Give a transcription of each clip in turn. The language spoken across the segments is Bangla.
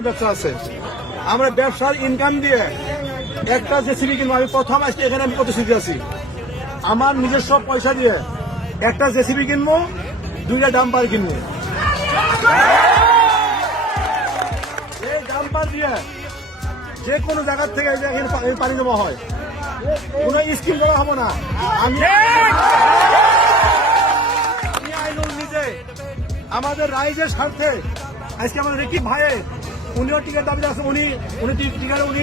দোকানের ব্যবসা আছে। আমরা ব্যবসার ইনকাম দিয়ে একটা জেসিবি কিনবো। আমি প্রথম আসলে এখানে আমি প্রতিশ্রুতি আছি, আমার নিজস্ব পয়সা দিয়ে একটা জেসিবি কিনবো, 2টা ডাম্পার কিনবো। এই ডাম্পার দিয়ে যে কোনো জায়গার থেকে পানি দেওয়া হয়, কোন স্কিম দেওয়া হবো না। আমি আইনুল নিজে আমাদের রাইজের স্বার্থে আজকে আমাদের রেকিব ভাইয়ে উনিও টিকার দাবি আছে, উনি টিকার উনি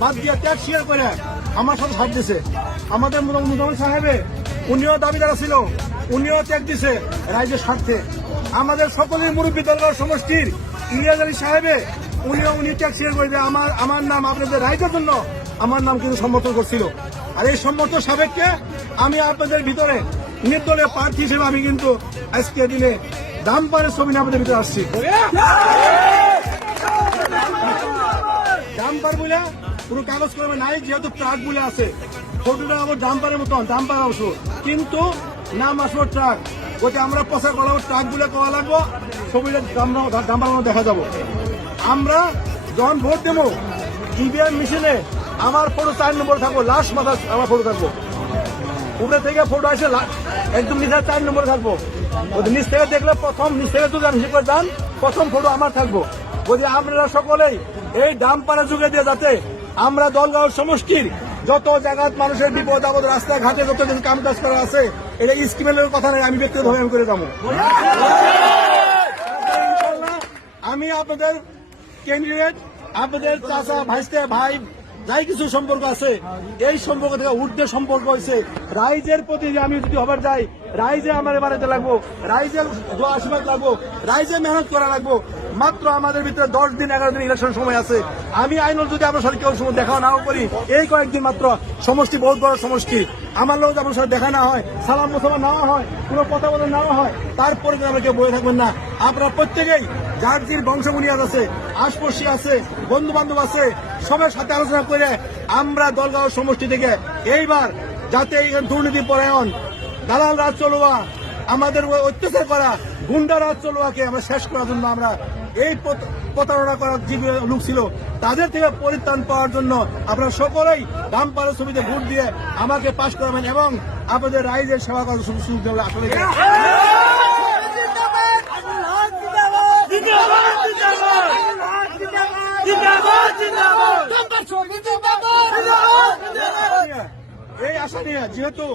বাদ দিয়ে ত্যাগ স্বীকার করে আমার সাথে সাথ দিছে। আমাদের মুজামিল সাহেবে উনিও দাবিদার ছিল, উনিও ত্যাগ দিছে রাইজের স্বার্থে। আমাদের সকলের মুরব্বী দলগড় সমষ্টির ইলিয়াস আলী সাহেবে উনি ত্যাগ স্বীকার করে দিয়ে আমার নাম আপনাদের রাইজের জন্য আমার নাম কিন্তু সমর্থন করছিল। আর এই সমর্থন সাবেককে আমি আপনাদের ভিতরে নির্দলীয় প্রার্থী হিসেবে আমি কিন্তু আজকে দিনে ডাম্পারের ছবি নিয়ে আপনাদের ভিতরে আসছি। ডাম্পার বলে পুরো কাগজ কলমে নাই, যেহেতু ট্রাক বলে আছে, ফটোটা আমার ডাম্পারের মতন, ডাম্পার অবশ্য কিন্তু নাম আসবো ট্রাক। ওটা আমরা প্রচার করাবো, ট্রাক বলে করা লাগবো, ছবিটা ডাম্পার দেখা যাবো। আমরা যখন ভোট দেবো ইভিএম মেশিনে আমার ফটো 4 নম্বর থাকবো, লাস্ট মাথা আমার ফটো থাকবো। উপরে থেকে ফটো আসে একদম নিচে 4 নম্বরে থাকবো। নিচ থেকে দেখলে প্রথম, নিচ থেকে যদি হিসেব করে যান প্রথম ফটো আমার থাকবো। যদি আপনারা সকলেই এই ডাম্পারের যুগে দিয়ে যাতে আমরা দলগাঁও সমষ্টির যত জায়গায় মানুষের বিপদ আপদ, রাস্তাঘাটে যত কিছু কাম কাজ করা আছে, এটা স্কিমের কথা নেই, আমি ব্যক্তিগতভাবে আমি করে যাবো। আমি আপনাদের ক্যান্ডিডেট, আপনাদের চাচা ভাইস্তে ভাই যাই কিছু সম্পর্ক আছে, এই সম্পর্ক থেকে ঊর্ধ্বে সম্পর্ক হয়েছে রাইজের প্রতি। আমি যদি হবার যাই, রাইজে আমার বাড়িতে লাগবো, রাইজে আশীর্বাদ লাগবো, রাইজে মেহনত করা লাগবো। মাত্র আমাদের ভিতরে 10 দিন 11 দিন ইলেকশন সময় আছে। আমি আইনুল যদি আপনার সাথে কেউ সময় দেখা নাও করি, এই কয়েকদিন মাত্র, সমষ্টি বহুত বড় সমষ্টি, আমার লোক আপনার সাথে দেখা না হয়, সালাম মুসলমান নেওয়া হয়, কোনো কথা বলে নেওয়া হয়, তারপরে আমরা কেউ বয়ে থাকবেন না। আপনারা প্রত্যেকেই যার যির বংশবুনিয়াদ আছে, আশপড়শি আছে, বন্ধু বান্ধব আছে, সবার সাথে আলোচনা করে আমরা দলগাঁও সমষ্টি থেকে এইবার যাতে দুর্নীতি পরায়ণ, দালাল রাজ চলুয়া, আমাদের অত্যাচার করা গুন্ডা রাজ চলুয়াকে আমরা শেষ করার জন্য, আমরা এই প্রতারণা করার যে লোক ছিল তাদের থেকে পরিত্রাণ পাওয়ার জন্য আপনারা সকলেই ডাম্পারের ছবিতে ভোট দিয়ে আমাকে পাশ করাবেন এবং আপনাদের রাইজের সেবা করার সুযোগ দেবেন। আসলে এই আশা নিয়ে যেহেতু